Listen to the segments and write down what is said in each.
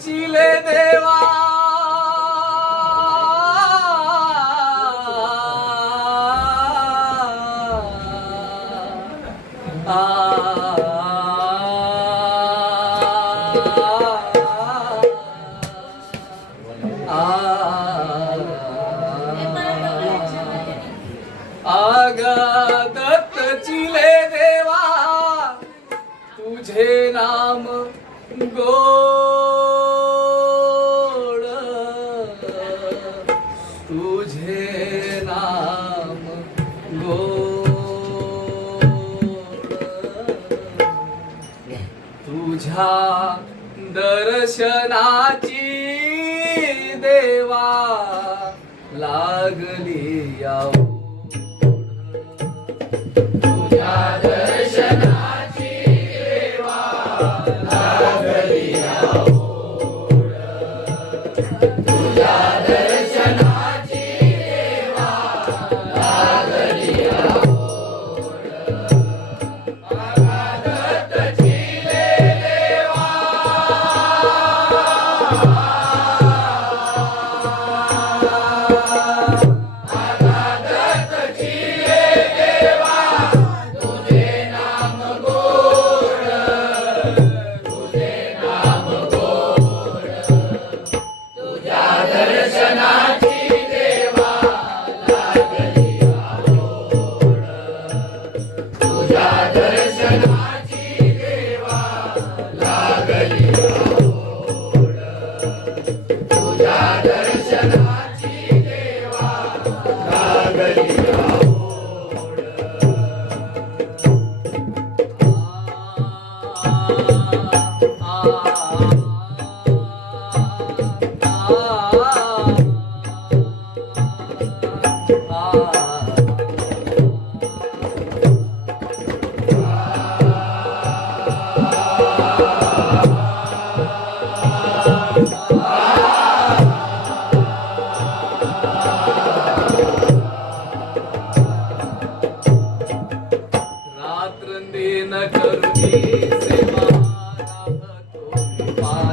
चिले देवा. आ. तुझे नाम गोड. तुझे नाम गोड. तुझ्या दर्शनाची देवा लागली या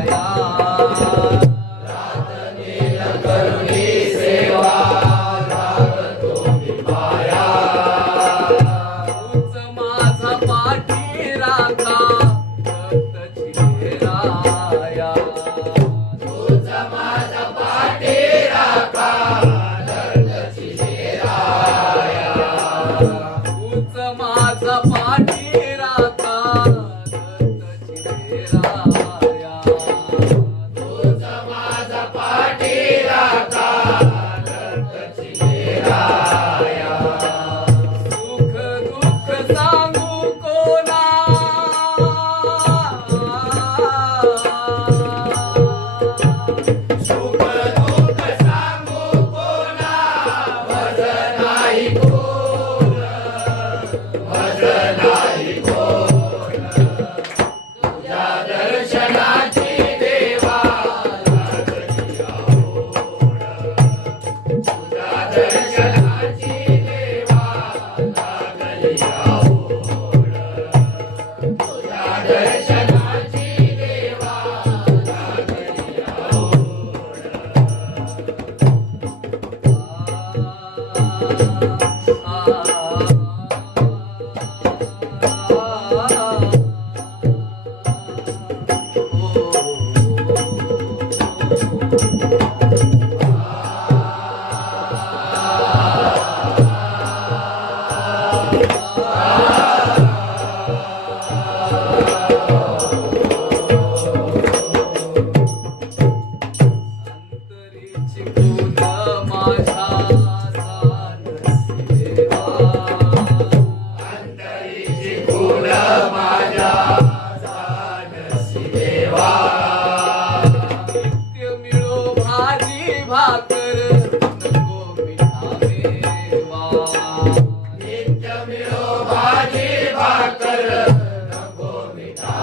哎呀。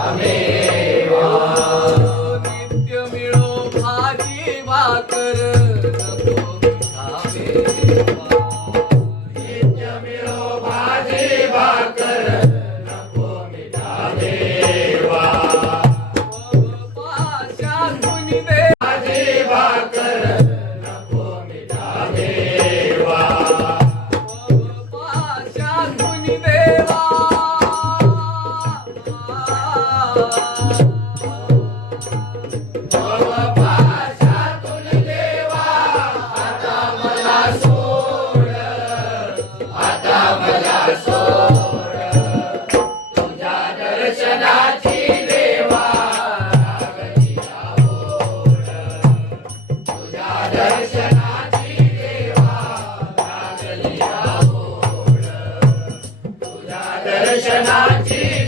Amen. दर्शनाची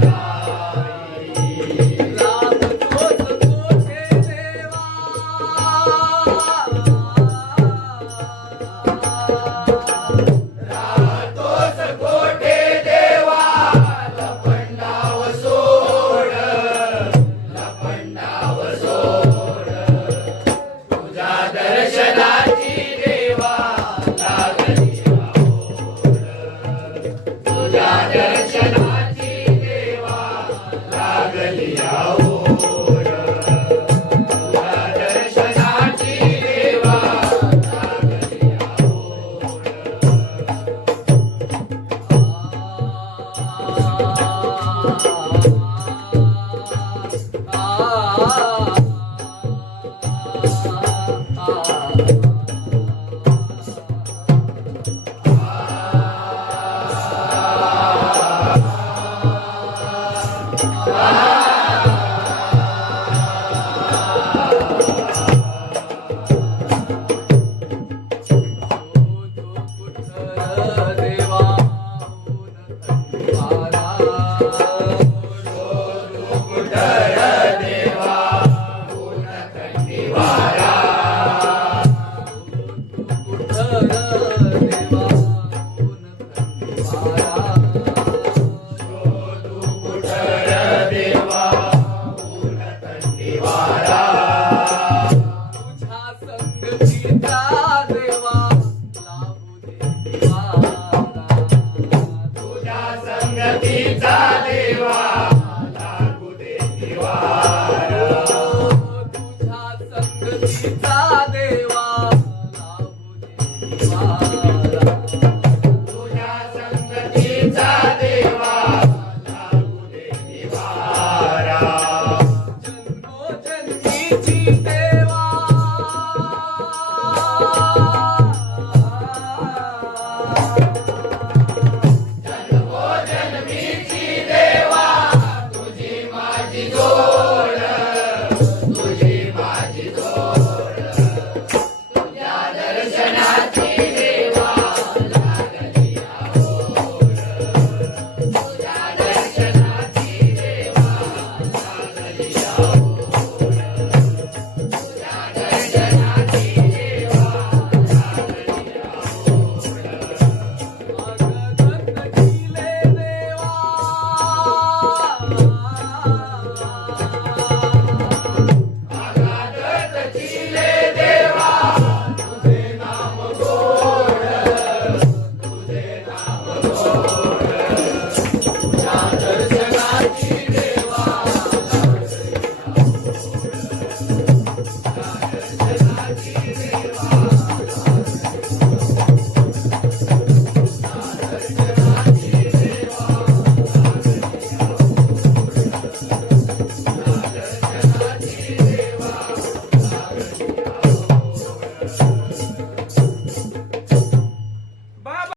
देवा.